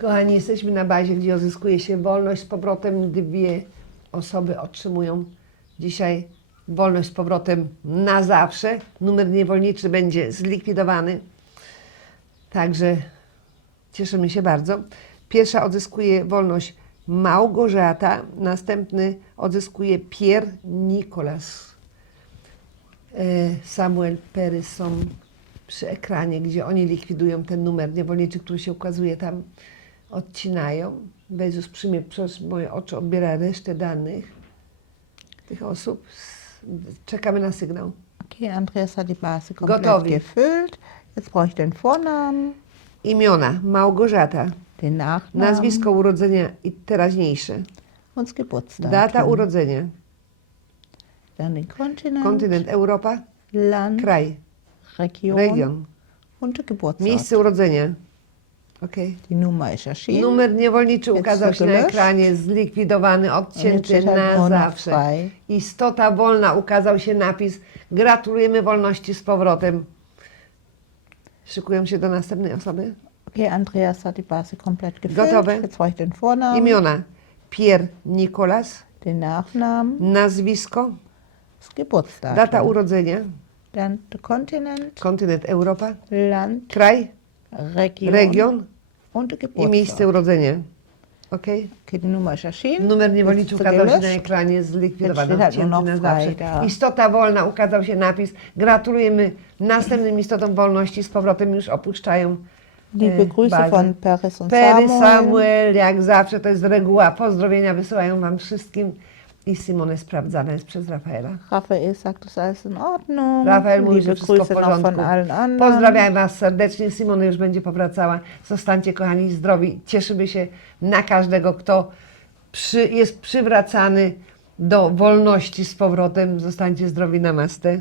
Kochani, jesteśmy na bazie, gdzie uzyskuje się wolność z powrotem. Dwie osoby otrzymują dzisiaj wolność z powrotem na zawsze. Numer niewolniczy będzie zlikwidowany. Także cieszymy się bardzo. Pierwsza odzyskuje wolność Małgorzata, następny odzyskuje Pierre Nicolas. E, Samuel Pery są przy ekranie, gdzie oni likwidują ten numer niewolniczy, który się ukazuje tam, odcinają. Bezus przyjmie przez moje oczy, odbiera resztę danych tych osób. Czekamy na sygnał. Okay, Andreas hat die Base komplett Gotowi. gefüllt. Jetzt brauche ich den Vornamen, Imiona Małgorzata, den Nachnamen nazwisko urodzenia i teraźniejsze, und das Geburtsdatum. data urodzenia, Dann den Kontinent, kontynent Europa, Land, kraj, Region, region, und Geburtsort. miejsce urodzenia. Okay. Die Nummer ist erschienen. Numer niewolniczy ukazał się na gelöscht. ekranie, zlikwidowany, odcięty Jetzt na zawsze. frei. Istota wolna, ukazał się napis. Gratulujemy wolności z powrotem. Szykują się do następnej osoby. Okay, Andreas hat die Base komplett gefüllt. Gotowe. Jetzt brauche ich den Vornamen, Imiona Pierre Nicolas, den Nachnamen, nazwisko, das Geburtsdatum. data urodzenia, Dann der Kontinent, kontynent Europa, Land, kraj, Region, region und der i Geburtsort. miejsce urodzenia. Okay. Nummer ist erschienen. Numer niewolniczy Jest ukazał się gelöscht. na ekranie, na zawsze. da. Istota wolna, ukazał się napis. Gratulujemy następnym istotom wolności, z powrotem już opuszczają Liebe e, Grüße bazę. von und Pery, Samuel. Samuel, jak zawsze, to jest reguła. Pozdrowienia wysyłają Wam wszystkim. I Simone sprawdzana jest przez Rafaela. Raphael sagt, das ist alles in Ordnung. Rafael mówi, Liebe że wszystko w Grüße noch von porządku. allen anderen. Pozdrawiam Was serdecznie. Simone już będzie powracała. Zostańcie kochani zdrowi. Cieszymy się na każdego, kto przy, jest przywracany do wolności z powrotem. Zostańcie zdrowi. Namaste.